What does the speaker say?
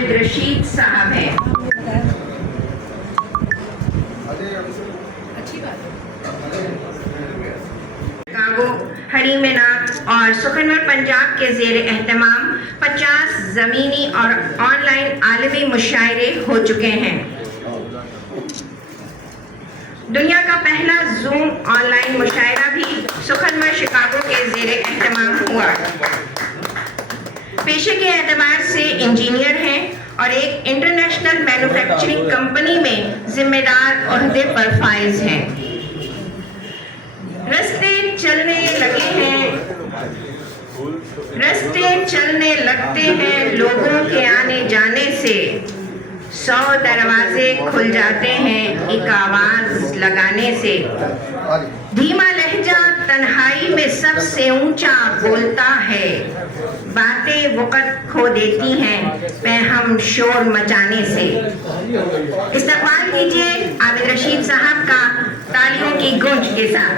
आबिद रशीद साहब हैं। शिकागो, हरीमेना और सुखनवर पंजाब के ज़ेर एहतमाम 50 ज़मीनी और ऑनलाइन आलमी मुशायरे हो चुके हैं। दुनिया का पहला जूम ऑनलाइन मुशायरा भी सुखनवर शिकागो के ज़ेर एहतमाम हुआ। पेशे के एतबार से इंजीनियर हैं और एक इंटरनेशनल मैन्युफैक्चरिंग कंपनी में जिम्मेदार ओहदे पर फाइज हैं। रास्ते चलने लगते हैं लोगों के आने जाने से, 100 दरवाजे खुल जाते हैं एक आवाज लगाने से। धीमा लहजा तन्हाई में सबसे ऊंचा बोलता है, बातें वक़्त खो देती हैं पैहम शोर मचाने से। इस्तकबाल कीजिए आबिद रशीद साहब का तालियों की गूंज के साथ।